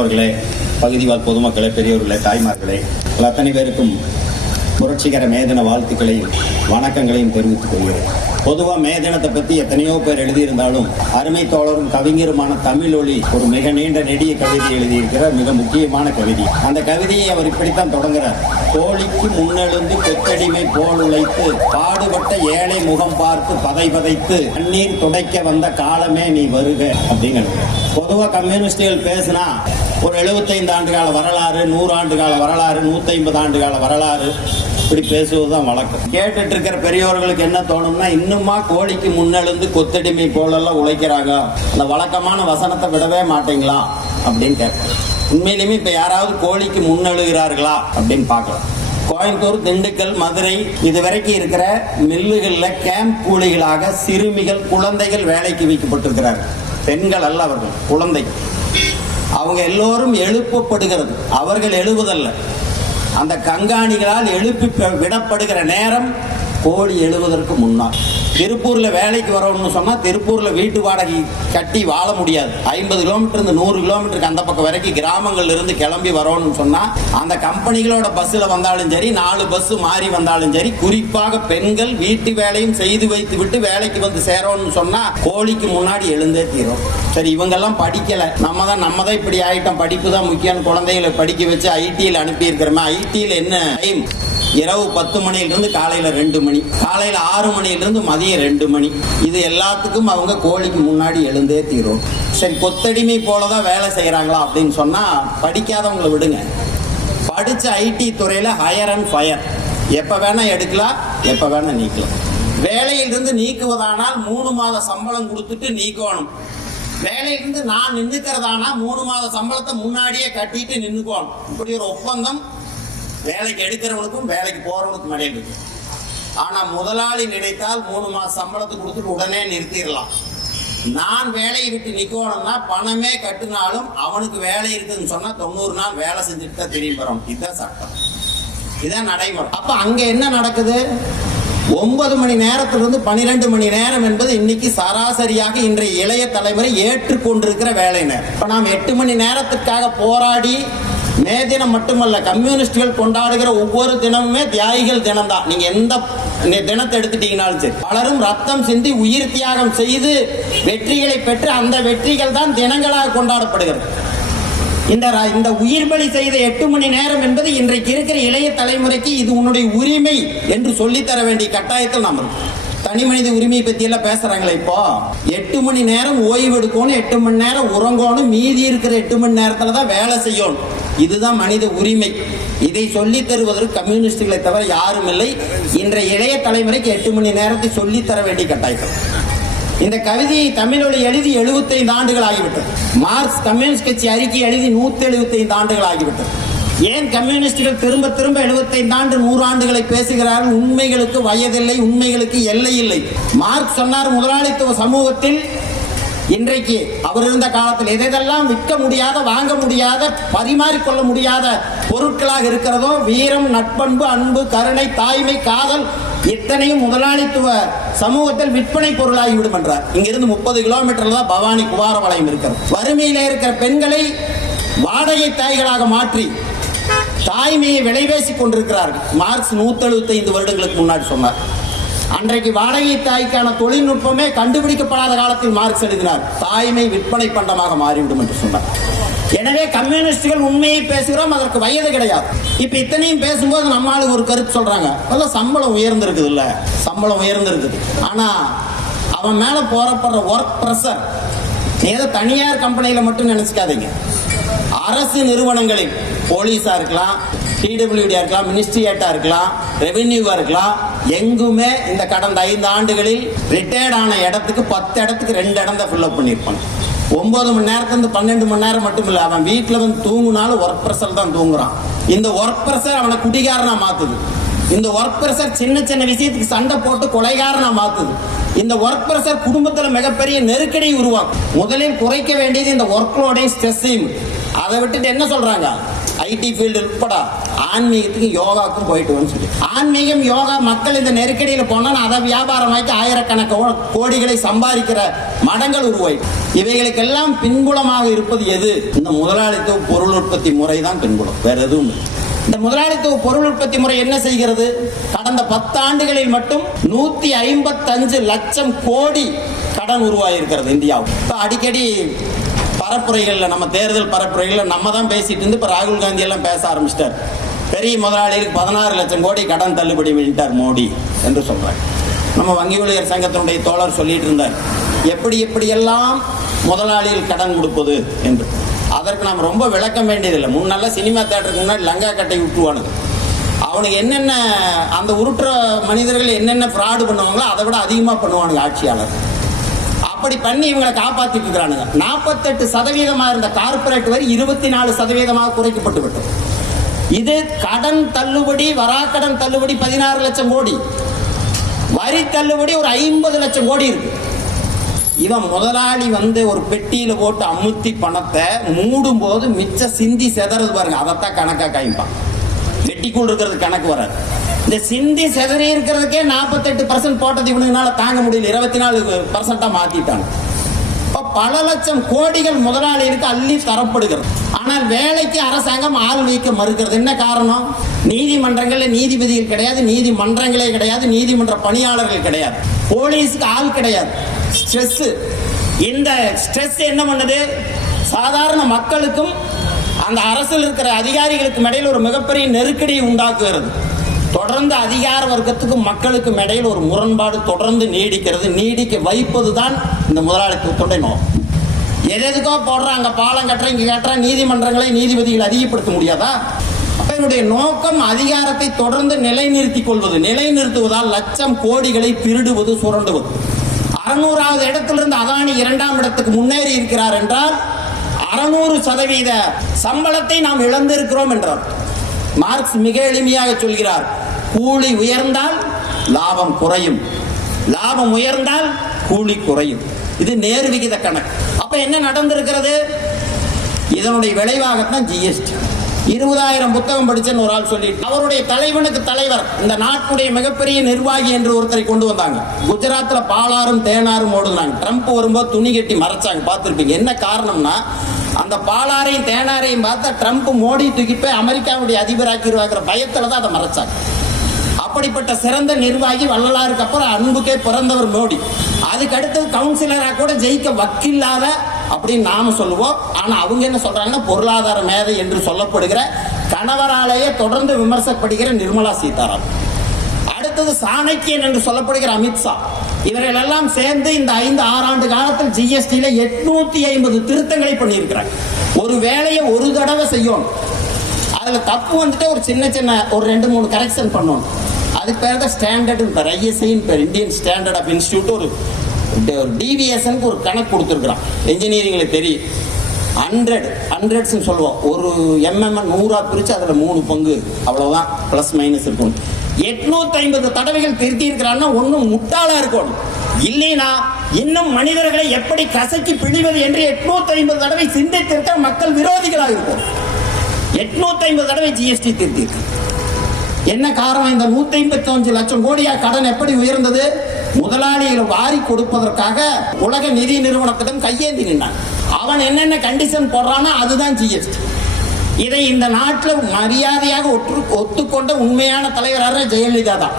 தோழர்களே, பகுதிவாழ் பொதுமக்களே, பெரியோர்களே, தாய்மார்களே, அத்தனை பேருக்கும் புரட்சிகர மேதின வாழ்த்துக்களையும் வணக்கங்களையும் தெரிவித்துக் கொள்கிறேன். பொதுவாக மேதினத்தை பற்றி எத்தனையோ பேர் எழுதியிருந்தாலும் அருமை தோழரும் கவிஞருமான தமிழொலி ஒரு மிக நீண்ட நெடிய கவிதை எழுதியிருக்கிற மிக முக்கியமான கவிதை. அந்த கவிதையை அவர் இப்படித்தான் தொடங்குறார். கோழிக்கு முன்னெழுந்து கொத்தடிமை போல் உழைத்து பாடுபட்ட ஏழை முகம் பார்த்து பதை பதைத்து கண்ணீர் துடைக்க வந்த காலமே நீ வருக அப்படிங்கிறது. பொதுவாக கம்யூனிஸ்டுகள் பேசினா ஒரு 75 ஆண்டு கால வரலாறு, 100 ஆண்டு கால வரலாறு, 150 ஆண்டு கால வரலாறு இப்படி பேசுவதுதான் வழக்கம். கேட்டுட்டு இருக்கிற பெரியோர்களுக்கு என்ன தோணும்னா, இன்னுமா கோழிக்கு முன்னெழுந்து கொத்தடிமை போலெல்லாம் உழைக்கிறாங்க, அந்த வழக்கமான வசனத்தை விடவே மாட்டீங்களா அப்படின்னு கேட்பேன். உண்மையிலுமே இப்ப யாராவது கோழிக்கு முன்னெழுகிறார்களா அப்படின்னு பார்க்கலாம். கோயம்புத்தூர், திண்டுக்கல், மதுரை இதுவரைக்கும் இருக்கிற மில்லுகளில் கேம்ப் கூலிகளாக சிறுமிகள், குழந்தைகள் வேலைக்கு வைக்கப்பட்டிருக்கிறார்கள். பெண்கள் அல்ல, அவர்கள் குழந்தைகள். அவங்க எல்லோரும் எழுப்பப்படுகிறது, அவர்கள் எழுவதல்ல. அந்த கண்காணிகளால் எழுப்பி விடப்படுகிற நேரம் கோழி எழுவதற்கு முன்னால். திருப்பூர்ல வேலைக்கு வரணும்னு சொன்னா திருப்பூர்ல வீட்டு வாடகை கட்டி வாழ முடியாது. 50 கிலோமீட்டர் 100 கிலோமீட்டருக்கு அந்த பக்கம் வரைக்கும் கிராமங்கள்ல இருந்து கிளம்பி வரணும்னு சொன்னா அந்த கம்பெனிகளோட பஸ்ல வந்தாலும் சரி, 4 பஸ் மாறி வந்தாலும் சரி, குறிப்பாக பெண்கள் வீட்டு வேலையும் செய்து வைத்து விட்டு வேலைக்கு வந்து சேரணும்னு சொன்னா கோழிக்கு முன்னாடி எழுந்தே தீரும். சரி, இவங்கெல்லாம் படிக்கல, நம்ம தான் இப்படி ஆயிட்டோம், படிப்பு தான் முக்கியம், குழந்தைகளை படிக்க வச்சு ஐடியில் அனுப்பி இருக்கிறோமே. ஐடியில் என்ன டைம்? இரவு 10 மணியிலிருந்து காலையில 2 மணி, காலையில 6 மணியிலிருந்து மதியம் 2 மணி. இது எல்லாத்துக்கும் அவங்க கோழிக்கு முன்னாடி எழுந்தே தீரும். சரி, கொத்தடிமை போலதான் வேலை செய்யறாங்களா அப்படின்னு சொன்னா படிக்காதவங்களை விடுங்க. படிச்ச ஐடி துறையில ஹையர் அண்ட் ஃபயர், எப்ப வேணா எடுக்கலாம், எப்ப வேணா நீக்கலாம். வேலையிலிருந்து நீக்குவதானால் 3 மாத சம்பளம் கொடுத்துட்டு நீக்கணும். வேலையிலிருந்து நான் நின்றுக்கிறதானா 3 மாத சம்பளத்தை முன்னாடியே கட்டிட்டு நின்றுக்கணும். இப்படி ஒரு ஒப்பந்தம் வேலைக்கு எடுக்கிறவனுக்கும் வேலைக்கு போறவனுக்கும் இடையில இருக்கு. ஆனா முதலாளி நினைத்தால் 3 மாசம் சம்பளத்தை கொடுத்துட்டு உடனே நிறுத்திடலாம். நான் வேலையை விட்டு நிக்கணும்னா பணமே கட்டினாலும் அவனுக்கு வேலை இருக்குன்னு சொன்னா 90 நாள் வேலை செஞ்சுட்டு தான் திரும்பி வரும். இதுதான் சட்டம், இதுதான் நடைமுறை. அப்ப அங்க என்ன நடக்குது? 9 மணி நேரத்திலிருந்து 12 மணி நேரம் என்பது இன்னைக்கு சராசரியாக இன்றைய இளைய தலைமுறை ஏற்றுக்கொண்டிருக்கிற வேலை நேரம். இப்ப நாம் 8 மணி நேரத்துக்காக போராடி மே தினம் மட்டுமல்ல, கம்யூனிஸ்டுகள் கொண்டாடுகிற ஒவ்வொரு தினமுமே தியாகிகள் தினம் தான். நீங்க எந்த தினத்தை எடுத்துட்டீங்கன்னாலும் சரி, பலரும் ரத்தம் சிந்தி உயிர் தியாகம் செய்து வெற்றிகளை பெற்று அந்த வெற்றிகள் தான் தினங்களாக கொண்டாடப்படுகிறது. இந்த உயிர் பலி செய்த 8 மணி நேரம் என்பது இன்றைக்கு இருக்கிற இளைய தலைமுறைக்கு இது உன்னுடைய உரிமை என்று சொல்லித்தர வேண்டிய கட்டாயத்தில் நாம் இருக்கோம். தனி மனித உரிமையை பத்தி எல்லாம் பேசுறாங்களே. இப்போ 8 மணி நேரம் ஓய்வு எடுக்கணும், 8 மணி நேரம் உறங்கணும், மீதி இருக்கிற 8 மணி நேரத்துல தான் வேலை செய்யணும். இதுதான் மனித உரிமை. இதை சொல்லி தருவதற்கு கம்யூனிஸ்டுகளை தவிர யாரும் இல்லை. இன்றைய இளைய தலைமுறைக்கு 8 மணி நேரத்தை சொல்லி தர வேண்டிய கட்டாயம். இந்த கவிதையை தமிழோடு எழுதி 75 ஆண்டுகள் ஆகிவிட்டது. மார்க்ஸ் கம்யூனிஸ்ட் கட்சி அறிக்கை எழுதி 175 ஆண்டுகள் ஆகிவிட்டது. ஏன் கம்யூனிஸ்டுகள் திரும்ப திரும்ப 75 ஆண்டு 100 ஆண்டுகளை பேசுகிறார்கள்? உண்மைகளுக்கு வயதில்லை, உண்மைகளுக்கு எல்லை இல்லை. மார்க்ஸ் சொன்னார், முதலாளித்துவ சமூகத்தில் இன்றைக்கு அவர் இருந்த காலத்தில் எதெல்லாம் விற்க முடியாத, வாங்க முடியாத, பரிமாறிக்கொள்ள முடியாத பொருட்களாக இருக்கிறதோ, வீரம், நட்பண்பு, அன்பு, கருணை, தாய்மை, காதல் இத்தனையும் முதலாளித்துவ சமூகத்தில் விற்பனை பொருளாகிவிடும் என்றார். இங்கிருந்து 30 கிலோமீட்டர்ல தான் பவானி குமாரபாளையம் இருக்கிறது. வறுமையில இருக்கிற பெண்களை வாடகை தாய்களாக மாற்றி தாய்மையை விலைபேசிக் கொண்டிருக்கிறார்கள். மார்க்ஸ் 175 வருடங்களுக்கு முன்னாடி சொன்னார். அன்றைக்கு வாடகை தாய்க்கான தொழில்நுட்பமே கண்டுபிடிக்கப்படாத காலத்தில் மார்க்ஸ் எழுதினார், தாய்மை விற்பனை பண்டமாக மாறிவிடும் என்று சொன்னார். எனவே கம்யூனிஸ்டுகள் உண்மையை பேசுகிறோம், அதற்கு வயது கிடையாது. இப்ப இத்தனையும் பேசும்போது நம்மளுக்கு ஒரு கருத்து சொல்றாங்க, சம்பளம் உயர்ந்திருக்குது இல்ல, சம்பளம் உயர்ந்திருக்குது. ஆனா அவன் மேல போறப்படுற ஒர்க் பிரஷர் ஏதோ தனியார் கம்பெனியில மட்டும் நினைச்சுக்காதீங்க. அரசு நிறுவனங்களில் போலீஸா இருக்கலாம், பிடபிள்யூடியா இருக்கலாம், மினிஸ்ட்ரியா இருக்கலாம், ரெவென்யூவா இருக்கலாம், எங்குமே இந்த கடந்த 5 ஆண்டுகளில் ரிட்டையர்ட் ஆன இடத்துக்கு 10 இடத்துக்கு 2 இடம் தான் ஃபில்அப் பண்ணியிருப்பாங்க. 9 மணி நேரத்துல 12 மணி நேரம் மட்டும் இல்ல, அவன் வீட்டுல வந்து தூங்குனாலும் ஒர்க் பிரஷர் தான் தூங்குறான். இந்த ஒர்க் பிரஷர் அவனை குடிகாரனா மாத்துது. இந்த ஒர்க் பிரஷர் சின்ன சின்ன விஷயத்துக்கு சண்டை போட்டு கொலைகாரனா மாத்துது. இந்த ஒர்க் பிரஷர் குடும்பத்துல மிகப்பெரிய நெருக்கடியை உருவாக்கும். முதலில் குறைக்க வேண்டியது இந்த ஒர்க் லோடையும் ஸ்ட்ரெஸ்ஸையும். அதை விட்டுட்டு என்ன சொல்றாங்க, ஐடி ஃபீல்டு உட்பட ஆன்மீகத்துக்கும் யோகாவுக்கும் போயிட்டு வந்து சொல்லி ஆன்மீகம் யோகா மக்கள் இந்த நெருக்கடியில் போனால் அதை வியாபாரமாக்கி ஆயிரக்கணக்கான கோடிகளை சம்பாதிக்கிற மடங்கள் உருவாயிட்டு இவைகளுக்கெல்லாம் பின்புலமாக இருப்பது எது? இந்த முதலாளித்துவ பொருள் உற்பத்தி முறை தான் பின்புலம், வேற எதுவும். இந்த முதலாளித்துவ பொருள் உற்பத்தி முறை என்ன செய்கிறது? கடந்த 10 ஆண்டுகளில் மட்டும் 155 லட்சம் கோடி கடன் உருவாகியிருக்கிறது இந்தியாவுக்கு. அடிக்கடி பரப்புரைகள்ல நம்ம தேர்தல் பரப்புரைகள்ல நம்ம தான் பேசிட்டு இருந்து இப்ப ராகுல் காந்தி எல்லாம் பேச ஆரம்பிச்சிட்டார். பெரிய முதலாளிகளுக்கு 16 லட்சம் கோடி கடன் தள்ளுபடி பண்ணிட்டார் மோடி என்று சொல்றாங்க. நம்ம வங்கி ஊழியர் சங்கத்தினுடைய தோழர் சொல்லிட்டு இருந்தார், எப்படியெல்லாம் முதலாளிகள் கடன் கொடுப்பது என்று. அதற்கு நாம் ரொம்ப விளக்கம் வேண்டியதில்லை. முன்னெல்லாம் சினிமா தியேட்டருக்கு முன்னாடி லங்கா கட்டை விட்டுருவானுங்க. அவனுக்கு என்னென்ன அந்த உருட்டுற மனிதர்கள் என்னென்ன ஃப்ராடு பண்ணுவாங்களோ அதை விட அதிகமாக பண்ணுவானுங்க ஆட்சியாளர். அப்படி பண்ணி இவங்களை காப்பாற்றிட்டு இருக்கிறானுங்க. 48% இருந்த கார்பரேட் வரி 24% குறைக்கப்பட்டு விட்டது. இது கடன் தள்ளுபடி, வராக்கடன் தள்ளுபடி 16 லட்சம் கோடி, வரி தள்ளுபடி ஒரு 50 லட்சம் கோடி இருக்கு. இவன் முதலாளி ஒரு பெட்டியில போட்டு அமுத்தி பணத்தை மூடும் போது மிச்ச சிந்தி செதறது பாருங்க, அதைத்தான் கணக்கா காய்ப்பான். பெட்டிக்குள் இருக்கிறது கணக்கு வராது. இந்த சிந்தி செதறி இருக்கிறதுக்கே 48% போட்டது இவனுனால தாங்க முடியல, 24% மாத்திட்டாங்க. பல லட்சம் கோடிகள் முதலாளிகளுக்கு அள்ளி தரப்படுகிறது. ஆனால் வேலைக்கு அரசாங்கம் ஆள் வைக்க மறுக்கிறது. என்ன காரணம்? நீதிமன்றங்களில் நீதிபதிகள் கிடையாது, நீதிமன்றங்களே கிடையாது, நீதிமன்ற பணியாளர்கள் கிடையாது, போலீஸுக்கு ஆள் கிடையாது. ஸ்ட்ரெஸ். இந்த ஸ்ட்ரெஸ் என்ன பண்ணுது? சாதாரண மக்களுக்கும் அந்த அரசில் இருக்கிற அதிகாரிகளுக்கும் இடையில் ஒரு மிகப்பெரிய நெருக்கடியை உண்டாக்குகிறது. தொடர்ந்து அதிகார வர்க்கத்துக்கும் மக்களுக்கும் இடையில் ஒரு முரண்பாடு தொடர்ந்து நீடிக்கிறது. நீடிக்க வைப்பது தான் இந்த முதலாளித்துவத்தோட நோக்கம். எதுக்கோ போடுறாங்க, பாலம் கட்டுற இங்க கட்டுற, நீதிமன்றங்களை நீதிபதிகள் அதிகப்படுத்த முடியாதா? அவருடைய நோக்கம் அதிகாரத்தை தொடர்ந்து நிலைநிறுத்திக் கொள்வது. நிலைநிறுத்துவதால் லட்சம் கோடிகளை திருடுவது, சுரண்டுவது. 600வது இடத்திலிருந்து அதானி 2ஆம் இடத்துக்கு முன்னேறி இருக்கிறார் என்றால் 600% சம்பளத்தை நாம் இழந்திருக்கிறோம் என்றார். மார்க்ஸ் மிக எளிமையாக சொல்கிறார், கூலி உயர்ந்தால் லாபம் குறையும், லாபம் உயர்ந்தால் கூலி குறையும். இது நேர் விகித கணக்கு. அப்ப என்ன நடந்திருக்கிறது? இதனுடைய விளைவாகத்தான் ஜிஎஸ்டி. 20,000 புத்தகம் படிச்சேன்னு ஒரு ஆள் சொல்லிட்டு, அவருடைய தலைவனுக்கு தலைவர், இந்த நாட்டுடைய மிகப்பெரிய நிர்வாகி என்று ஒருத்தரை கொண்டு வந்தாங்க. குஜராத்ல பாலாறும் தேனாரும் ஓடுனாங்க. ட்ரம்ப் வரும்போது துணி கட்டி மறைச்சாங்க, பார்த்துருப்பீங்க. என்ன காரணம்னா, அந்த பாலாரையும் தேனாரையும் பார்த்தா ட்ரம்ப் மோடி தூக்கி போய் அமெரிக்காவுடைய அதிபராக்கிடுவாங்கிற பயத்துல தான் அதை மறைச்சாங்க. அப்படிப்பட்ட சிறந்த நிர்வாகி, வள்ளலாருக்கு அப்புறம் அன்புக்கே பிறந்தவர் மோடி. அதுக்கு அடுத்தது கவுன்சிலராக கூட ஜெயிக்க வக்கில்லாத அப்படின்னு நாம சொல்லுவோம். ஆனா அவங்க என்ன சொல்றாங்கன்னா, பொருளாதார மேதை என்று சொல்லப்படுகிற கணவராலேயே தொடர்ந்து விமர்சப்படுகிற நிர்மலா சீதாராமன், அடுத்தது சாணக்கியன் என்று சொல்லப்படுகிற அமித்ஷா, இவர்கள் எல்லாம் சேர்ந்து இந்த 5-6 ஆண்டு காலத்தில் ஜிஎஸ்டியில 850 திருத்தங்களை பண்ணியிருக்கிறாங்க. ஒரு வேலையை ஒரு தடவை செய்யணும், அதுல தப்பு வந்துட்டு ஒரு சின்ன ஒரு 2-3 கரெக்ஷன் பண்ணணும். அதுக்கு பேர் தான் ஸ்டாண்டர்ட் பேர், ஐஎஸ்ஐன்னு பேர், இந்தியன் ஸ்டாண்டர்ட் ஆஃப் இன்ஸ்டிடியூட். ஒரு டிவிஎஸ்னுக்கு ஒரு கணக்கு கொடுத்துருக்குறான். இன்ஜினியரிங்ல தெரியும், 100 சொல்லுவோம். ஒரு எம்எம் 100 பிரிச்சு அதுல 3 பங்கு, அவ்வளவுதான், பிளஸ் மைனஸ் இருக்கும். 850 தடவைகள் திருத்தி இருக்கிறான்னா ஒன்னும் முட்டாளா இருக்கணும், இல்லைனா இன்னும் மனிதர்களை எப்படி கசக்கி பிடிவது என்று 850 தடவை சிந்தித்திருக்க மக்கள் விரோதிகளாக இருக்கும். 850 தடவை ஜிஎஸ்டி திருத்தி இருக்கு. என்ன காரணம்? இந்த 155 லட்சம் கோடியா கடன் எப்படி உயர்ந்தது? முதலாளிகளை வாரி கொடுப்பதற்காக உலக நிதி நிறுவனத்திடம் கையேந்தி நின்றான். அவன் என்னென்ன கண்டிஷன் போடுறானோ அதுதான் ஜிஎஸ்டி. இதை இந்த நாட்டில் மரியாதையாக ஒத்துக்கொண்ட உண்மையான தலைவராக ஜெயலலிதா தான்.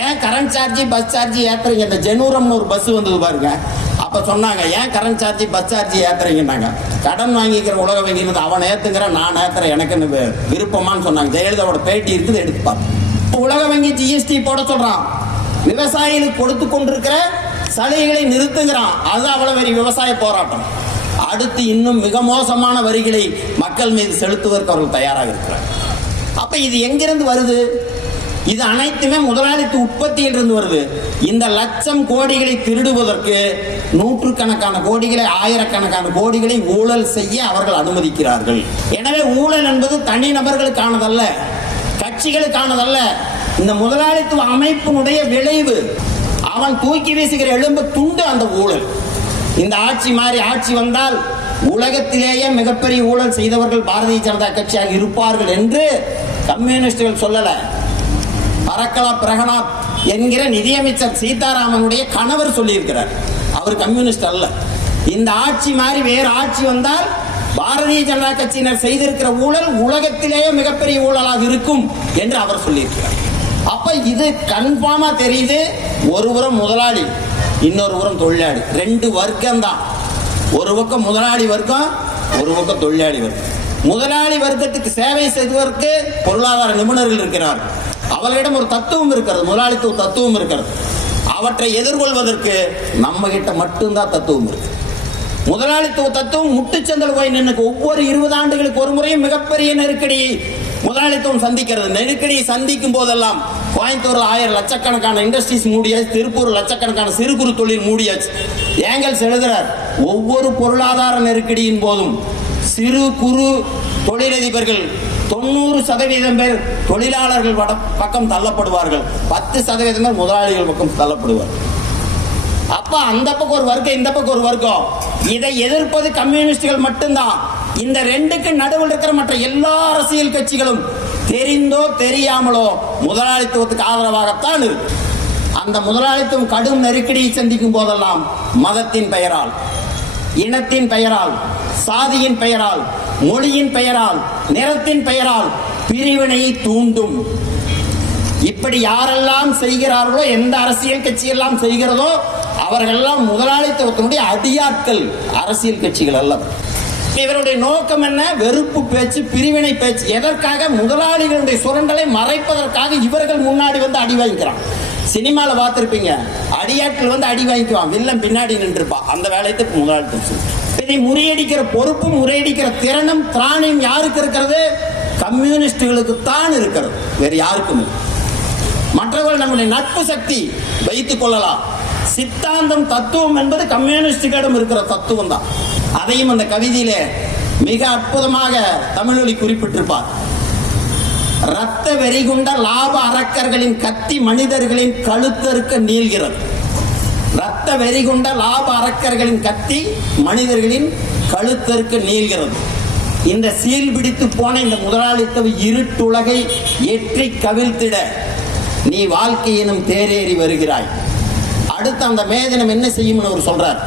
ஏன் கரண்ட் சார்ஜ் பஸ் சார்ஜ் ஏத்துறீங்க? இந்த ஜெனூரம்னு ஒரு பஸ் வந்தது பாருங்க, அப்ப சொன்னாங்க ஏன் கரண்ட் சார்ஜ் பஸ் சார்ஜ் ஏத்துறீங்கன்னாங்க. கடன் வாங்கிக்கிற உலக வங்கியிலிருந்து அவன் ஏத்துங்கிறேன், நான் ஏத்துறேன், எனக்கு விருப்பமானு சொன்னாங்க. ஜெயலலிதாவோட பேட்டி இருக்குது, எடுத்து பார்ப்போம். உலக வங்கி ஜிஎஸ்டி போட சொல்றான், விவசாயிகளுக்கு கொடுத்து கொண்டிருக்கிற சலுகைகளை நிறுத்துங்கிறான். அது அவ்வளவு பெரிய விவசாய போராட்டம். அடுத்து இன்னும் மிக மோசமான வரிகளை மக்கள் மீது செலுத்துவதற்கு அவர்கள் தயாராக இருக்கிறார். அப்ப இது எங்கிருந்து வருது? இது அனைத்துமே முதலாளித்துவ உற்பத்தியிலிருந்து வருது. இந்த லட்சம் கோடிகளை திருடுவதற்கு நூற்றுக்கணக்கான கோடிகளை, ஆயிரக்கணக்கான கோடிகளை ஊழல் செய்ய அவர்கள் அனுமதிக்கிறார்கள். எனவே ஊழல் என்பது தனிநபர்களுக்கானதல்ல, கட்சிகளுக்கானதல்ல, இந்த முதலாளித்துவ அமைப்பினுடைய விளைவு. அவன் தூக்கி வீசுகிற எலும்பு துண்டு அந்த ஊழல். இந்த ஆட்சி மாறி ஆட்சி வந்தால் உலகத்திலேயே மிகப்பெரிய ஊழல் செய்தவர்கள் பாரதிய ஜனதா கட்சியாக இருப்பார்கள் என்று கம்யூனிஸ்டுகள் சொல்லல. பரக்கலா பிரகநாத் என்கிற நிதியமைச்சர் சீதாராமனுடைய கணவர் சொல்லியிருக்கிறார். அவர் கம்யூனிஸ்ட் அல்ல. இந்த ஆட்சி மாதிரி வேறு ஆட்சி வந்தால் பாரதிய ஜனதா கட்சியினர் செய்திருக்கிற ஊழல் உலகத்திலேயே மிகப்பெரிய ஊழலாக இருக்கும் என்று அவர் சொல்லியிருக்கிறார். அப்ப இது கன்ஃபார்மா தெரியுது. ஒரு புறம் முதலாளி, இன்னொரு புறம் தொழிலாளி, ரெண்டு வர்க்கம் தான். ஒரு பக்கம் முதலாளி வர்க்கம், ஒரு பக்கம் தொழிலாளி வர்க்கம். முதலாளி வர்க்கத்துக்கு சேவை செய்வதற்கு பொருளாதார நிபுணர்கள் இருக்கிறார்கள். அவர்களிடம் ஒரு தத்துவம் இருக்கிறது, முதலாளித்துவ தத்துவம் இருக்கிறது. அவற்றை எதிர்கொள்வதற்கு நம்ம கிட்ட மட்டும்தான் தத்துவம் இருக்கு. முதலாளித்துவ தத்துவம் முட்டுச்சந்தல் போய் நின்று ஒவ்வொரு 20 ஆண்டுகளுக்கு ஒரு முறையும் மிகப்பெரிய நெருக்கடியை முதலாளித்துவம் சந்திக்கிறது. நெருக்கடியை சந்திக்கும் போதெல்லாம் கோயம்புத்தூர் 1000 லட்சக்கணக்கான இண்டஸ்ட்ரீஸ் மூடியாச்சு, திருப்பூர் லட்சக்கணக்கான சிறு குறு தொழில் மூடியாச்சு. ஏங்கல்ஸ் எழுதுறார், ஒவ்வொரு பொருளாதார நெருக்கடியின் போதும் சிறு குறு தொழிலதிபர்கள் 90% பேர் தொழிலாளர்கள் பக்கம் தள்ளப்படுவார்கள், 10% பேர் முதலாளிகள் பக்கம் தள்ளப்படுவார்கள். அப்ப அந்த பக்கம் ஒரு வர்க்கம், இந்த பக்கம் ஒரு வர்க்கம். இதை எதிர்ப்பது கம்யூனிஸ்டுகள் மட்டும்தான். இந்த ரெண்டுக்கு நடுவில் இருக்கிற மற்ற எல்லா அரசியல் கட்சிகளும் தெரிந்தோ தெரியாமலோ முதலாளித்துவத்துக்கு ஆதரவாகத்தான் இருக்கு. அந்த முதலாளித்துவம் கடும் நெருக்கடியை சந்திக்கும் போதெல்லாம் மதத்தின் பெயரால், இனத்தின் பெயரால், சாதியின் பெயரால், மொழியின் பெயரால், நிறத்தின் பெயரால் பிரிவினையை தூண்டும். இப்படி யாரெல்லாம் செய்கிறார்களோ, எந்த அரசியல் கட்சி எல்லாம் செய்கிறதோ அவர்களெல்லாம் முதலாளித்துவத்தினுடைய அடியாட்கள், அரசியல் கட்சிகள் அல்ல. இவருடைய நோக்கம் என்ன? வெறுப்பு பேச்சு, பிரிவினை பேச்சு. எதற்காக? முதலாளிகளுடைய சுரண்டலை மறைப்பதற்காக இவர்கள் முன்னாடி வந்து அடி வாங்கிக்கிறான். சினிமால பார்த்திருப்பீங்க, அடியாட்கள் வந்து அடி வாங்கிக்குவான், வில்லன் பின்னாடி நின்றுப்பான். அந்த வேலைக்கு முதலாளித்துவம். இதை முறியடிக்கிற பொறுப்பும் முறியடிக்கிற திறனும் திராணியும் யாருக்கு இருக்கிறது? கம்யூனிஸ்டுகளுக்கு தான் இருக்கிறது, வேறு யாருக்கும். மற்றவர்கள் நம்முடைய நட்பு சக்தி வைத்துக் கொள்ளலாம். சித்தாந்தம், தத்துவம் என்பது கம்யூனிஸ்டுகளிடம் இருக்கிற தத்துவம் தான். அதையும் அந்த கவிதையிலே மிக அற்புதமாக தமிழொலி குறிப்பிட்டிருப்பார். இரத்த வெறிகுண்ட லாப அரக்கர்களின் கத்தி மனிதர்களின் கழுத்தறுக்க நீள்கிறது. இரத்த வெறிகுண்ட லாப அரக்கர்களின் கத்தி மனிதர்களின் கழுத்தறுக்க நீள்கிறது. இந்த சீல் பிடித்து போன இந்த முதலாளித்துவ இருட்டுலகை எற்றி கவிழ்த்திட நீ வாழ்க்கை எனும் தேரேறி வருகிறாய். அடுத்து அந்த மேதினம் என்ன செய்யும் அவர் சொல்றார்.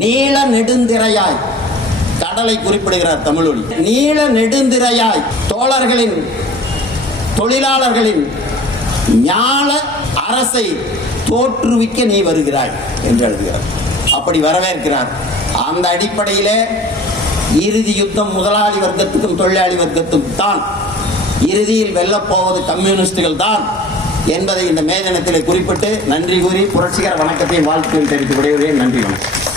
நீள நெடுந்திரையாய், கடலை குறிப்பிடுகிறார் தமிழொலி. நீள நெடுந்திரையாய் தோழர்களின், தொழிலாளர்களின் ஞான அரசை தோற்றுவிக்க நீ வருகிறாய் என்று எழுதுகிறார். அப்படி வரவேற்கிறார். அந்த அடிப்படையிலே இறுதி யுத்தம் முதலாளி வர்க்கத்துக்கும் தொழிலாளி வர்க்கத்துக்கும் தான். இறுதியில் வெல்லப்போவது கம்யூனிஸ்டுகள் தான் என்பதை இந்த மேதனத்திலே குறிப்பிட்டு நன்றி கூறி புரட்சிகர வணக்கத்தையும் வாழ்க்கையில் தெரிவித்து விடையுறேன். நன்றி, வணக்கம்.